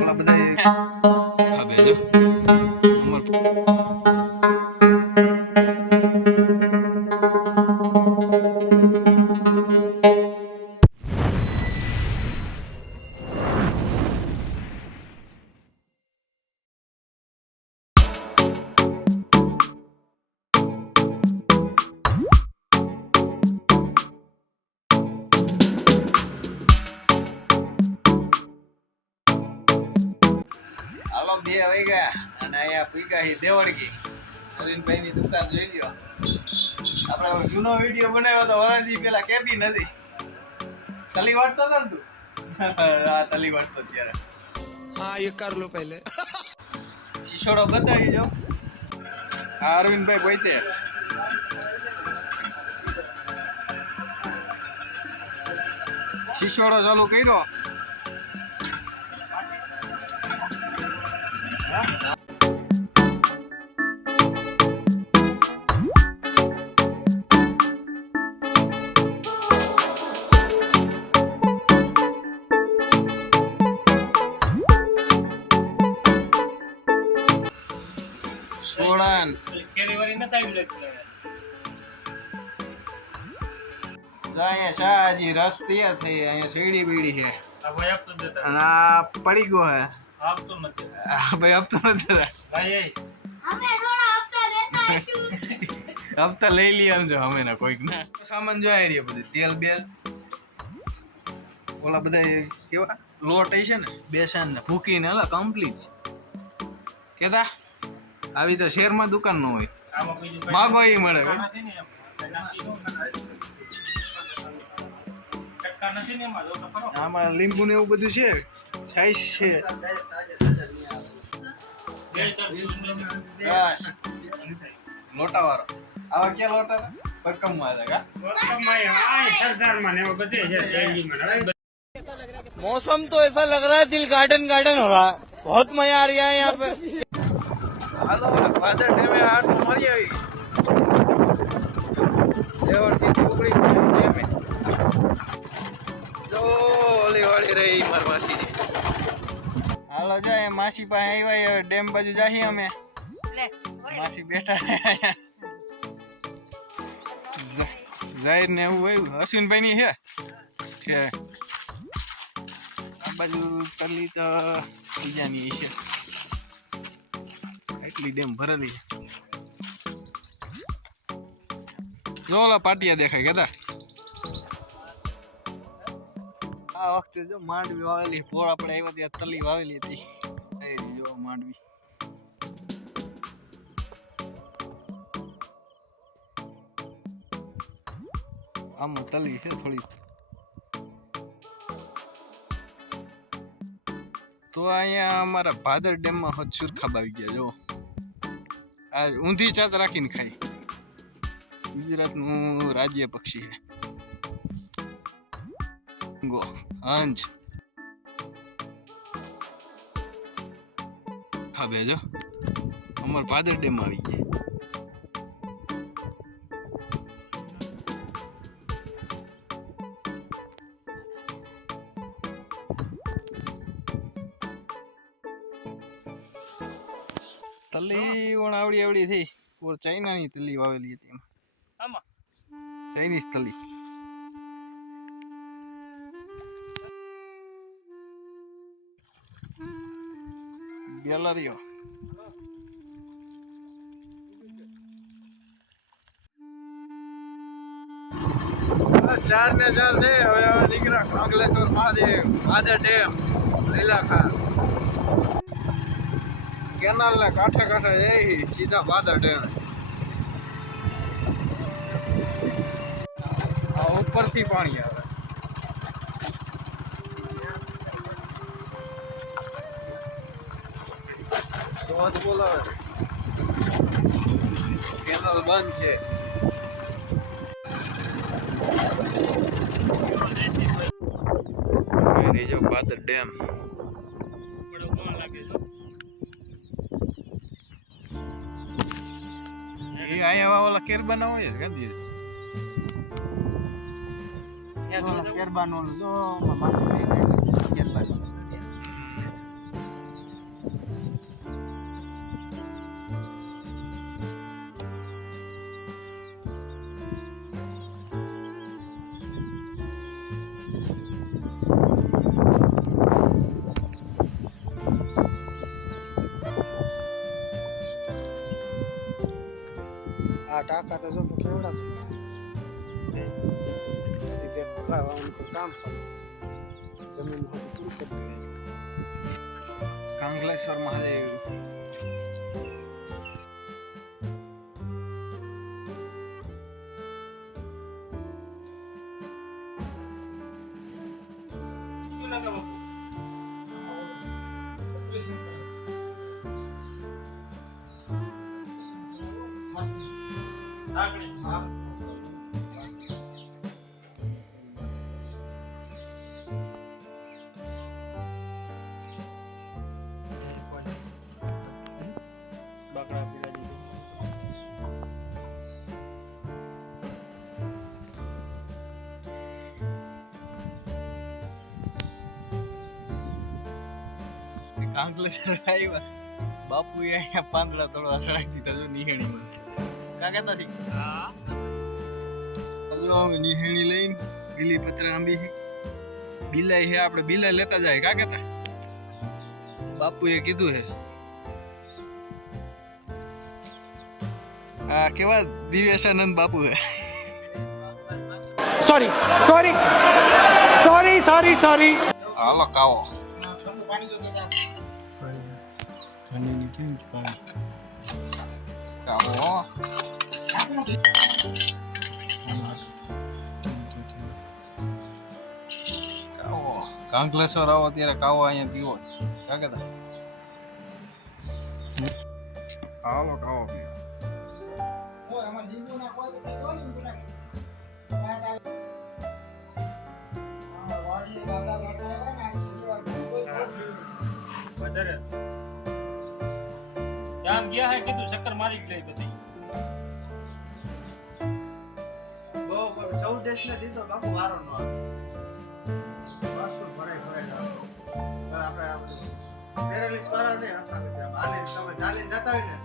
ઓલા બધા ખબે જો હાલો 2 વાગ્યા અને અહીંયા પીગા હી દેવળકી નવીનભાઈ ની દુકાન જોઈ લ્યો. આપણે જૂનો વિડીયો બનાવ્યો તો વરાદી પેલા કેબી નથી તલી વાટતો હતો ને તું આ તલી વાટતો ત્યારે. हाँ ये कर लो पहले શીશોડો બતાવી જો આ અરવિંદભાઈ બોઈતે શીશોડો ચાલુ કર્યો. સોડાન અહીંયા શાહજી રસ તૈયાર થઈ. અહીંયા શેરડી બીડી છે અને આ પડી ગયો હે ભાઈ આપતો નથી હપ્તા લઈ લઈએ આમ જો અમે ના કોઈક ના સામાન જો આવી રહ્યો બધું તેલ બેલ ઓલા બધા કેવા લોટ છે ને બેસન ને ભૂકી ને હલા કમ્પ્લીટ કેતા આવી તો શહેરમાં દુકાન ન હોય માગો એ મળે. આમાં લીંબુ ને એવું બધું છે સાઈઝ છે. બસ લોટા વાળો આવા ક્યાં લોટા પરકમમાં હતા मौसम तो ऐसा लग रहा है दिल गार्डन गार्डन हो रहा है बहुत मजा आ रहा है यहाँ पे. હાલો ફાધર ડેમે આટો મારી આવી દેવળકી ચોકડી ડેમે જો ઓલી વાળી રહી માર માસી. હાલો જાય માસી પાસે આવ્યા ડેમ બાજુ જાહી અમે માસી બેઠા જાહેર ને એવું હોય અશ્વિનભાઈ ની છે આ બાજુ તલી તો બીજાની છે એટલી ડેમ ભરેલી છે. જો ઓલા પાટિયા દેખાય કેતા આ વખતે જો માંડવી વાવેલી પોળ આપણે આવ્યા ત્યાં તલી વાવેલી હતી એ જો માંડવી આમાં તલી છે થોડી. તો અહીંયા અમારા ભાદર ડેમમાં હદ સુરખાબ આવી ગયા જો આ ઊંધી ચાત રાખીને ખાય. ગુજરાતનું રાજ્ય પક્ષી છે ગો હંજ ખાબે જો અમાર ભાદર ડેમ આવી ગયા. તલી પણ આવડી આવડી થઈ ઓર ચાઇનાની તલી વાવેલી હતી એમાં ચાઇનીઝ તલી. ગેલેરીઓ ચાર ને ચાર છે. હવે નીકળ્યા કાંગલેશ્વર મહાદેવ ભાદર ડેમ લીલાખાર કેનાલ ને કાંઠે કાંઠે જઈ સીધા ભાદર ડેમ. આ ઉપરથી પાણી આવે ધોધ બોલાવે કેનાલ બંધ છે. જો ભાદર ડેમ અહીંયા ઓલા કેર બનાવો છે ગાંધી કેરબાન ઓલું જો માથે કેરબાન આ ટાકા તો જો કેવડા પછી તે પકાવવાનું કામ ચાલુ જમીન પૂરું કરી દીધું કાંગલેશ્વર મહાદેવ કાંગલેશ્વર આવ્યા બાપુ અહીંયા પાંદડા તોડવા ચડાવી દીધા જો નિહેણીમાં કાકા તારી જો નિહેણી લઈને બીલી પત્ર આંબી છે બિલાઈ છે આપણે બિલાઈ લેતા જાય કાકા તા બાપુએ કીધું છે આ કેવા દિવ્યેશાનંદ બાપુ છે sorry sorry sorry sorry sorry હાલો કાવો કાવો કાવો કાંકલેશ્વર આવો ત્યારે કાવો અહીંયા પીવો કાકા તા હાલો કાવો પીવો ગામ ગયા હે કીધું ચક્કર મારી જ લઈ બધી બહુ 14 દેશ ને દીધો બાપુ વારો નો પાસપોર્ટ ભરાય ભરાય આપણે પેરેલિસ વાળા ને હાલે તમે ચાલીને જતા હોય ને